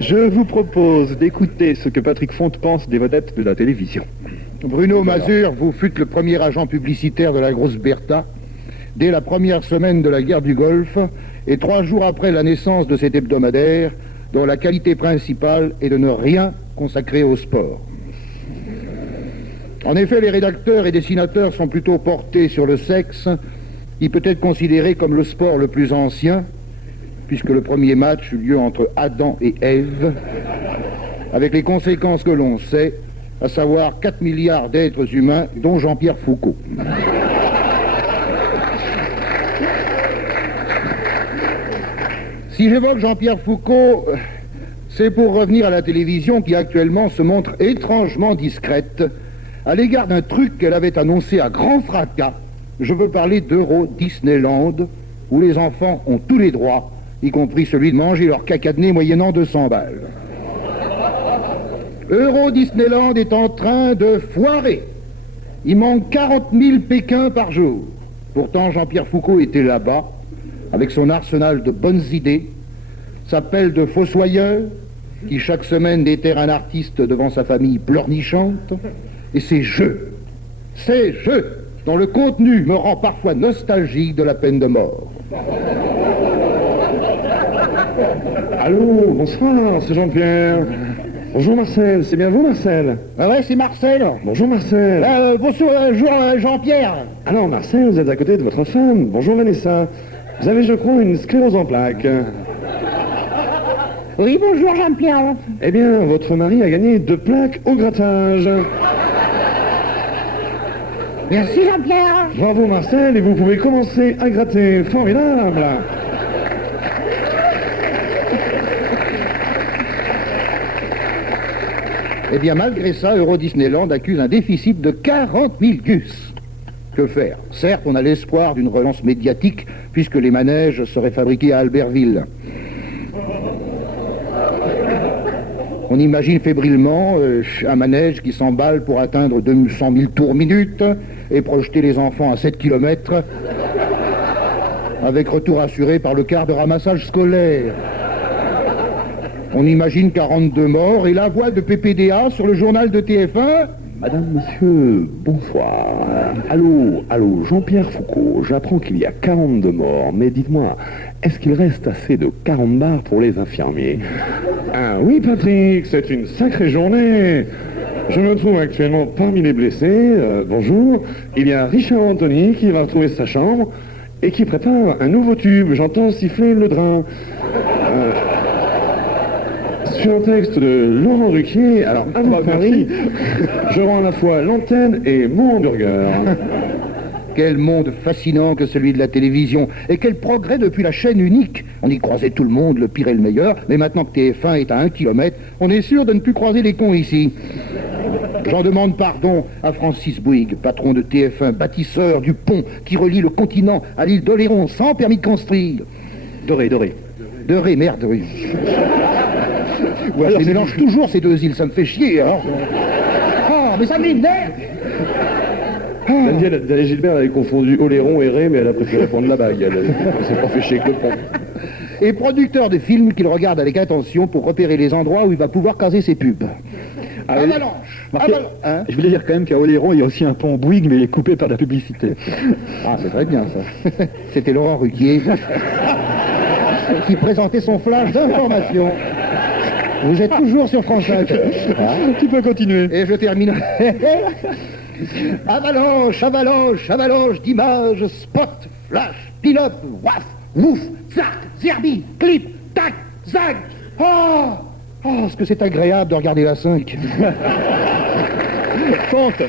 Je vous propose d'écouter ce que Patrick Fonte pense des vedettes de la télévision. Bruno Mazur, vous fûtes le premier agent publicitaire de la grosse Bertha, dès la première semaine de la guerre du Golfe, et 3 jours après la naissance de cet hebdomadaire, dont la qualité principale est de ne rien consacrer au sport. En effet, les rédacteurs et dessinateurs sont plutôt portés sur le sexe, qui peut être considéré comme le sport le plus ancien, puisque le premier match eut lieu entre Adam et Ève, avec les conséquences que l'on sait, à savoir 4 milliards d'êtres humains, dont Jean-Pierre Foucault. Si j'évoque Jean-Pierre Foucault, c'est pour revenir à la télévision qui actuellement se montre étrangement discrète à l'égard d'un truc qu'elle avait annoncé à grand fracas. Je veux parler d'Euro Disneyland, où les enfants ont tous les droits, y compris celui de manger leur caca de nez moyennant 200 balles. Euro Disneyland est en train de foirer. Il manque 40 000 Pékins par jour. Pourtant, Jean-Pierre Foucault était là-bas, avec son arsenal de bonnes idées, sa pelle de fossoyeur, qui chaque semaine déterre un artiste devant sa famille pleurnichante, et ses jeux, dont le contenu me rend parfois nostalgique de la peine de mort. Allô, bonsoir, c'est Jean-Pierre. Bonjour Marcel, c'est bien vous Marcel? Ah ouais, c'est Marcel. Bonjour Marcel. Bonjour Jean-Pierre. Ah non, Marcel, vous êtes à côté de votre femme. Bonjour Vanessa. Vous avez, je crois, une sclérose en plaques. Oui, bonjour Jean-Pierre. Eh bien, votre mari a gagné 2 plaques au grattage. Merci Jean-Pierre. Bravo Marcel, et vous pouvez commencer à gratter. Formidable. Eh bien, malgré ça, Euro Disneyland accuse un déficit de 40 000 gus. Que faire? Certes, on a l'espoir d'une relance médiatique, puisque les manèges seraient fabriqués à Albertville. On imagine fébrilement un manège qui s'emballe pour atteindre 200 000 tours minute et projeter les enfants à 7 km, avec retour assuré par le quart de ramassage scolaire. On imagine 42 morts et la voix de PPDA sur le journal de TF1. Madame, monsieur, bonsoir. Allô, Jean-Pierre Foucault, j'apprends qu'il y a 42 morts, mais dites-moi, est-ce qu'il reste assez de 40 bars pour les infirmiers? Ah oui Patrick, c'est une sacrée journée. Je me trouve actuellement parmi les blessés. Bonjour. Il y a Richard Anthony qui va retrouver sa chambre et qui prépare un nouveau tube. J'entends siffler le drain. Sur un texte de Laurent Ruquier, alors à vous Paris, je rends à la fois l'antenne et mon hamburger. Quel monde fascinant que celui de la télévision, et quel progrès depuis la chaîne unique. On y croisait tout le monde, le pire et le meilleur, mais maintenant que TF1 est à 1 kilomètre, on est sûr de ne plus croiser les cons ici. J'en demande pardon à Francis Bouygues, patron de TF1, bâtisseur du pont qui relie le continent à l'île d'Oléron sans permis de construire. Doré, merde, oui. Ouais, je les mélange toujours ces 2 îles, ça me fait chier, hein. Ah, mais ça m'énerve. Daniel Gilbert avait confondu Oléron et Ré, mais elle a préféré prendre la bague. Elle s'est pas fait chier que le pont. Et producteur de films qu'il regarde avec attention pour repérer les endroits où il va pouvoir caser ses pubs. Avalanche. Hein, je voulais dire quand même qu'à Oléron, il y a aussi un pont Bouygues, mais il est coupé par la publicité. Ah, c'est très bien, ça. C'était Laurent Ruquier qui présentait son flash d'information. Vous êtes toujours sur France 5. Tu peux continuer. Et je termine. Avalanche d'images, spot, flash, pile-up, waf, wouf, zac, zerbi, clip, tac, zac. Oh, ce que c'est agréable de regarder la 5. Fonte.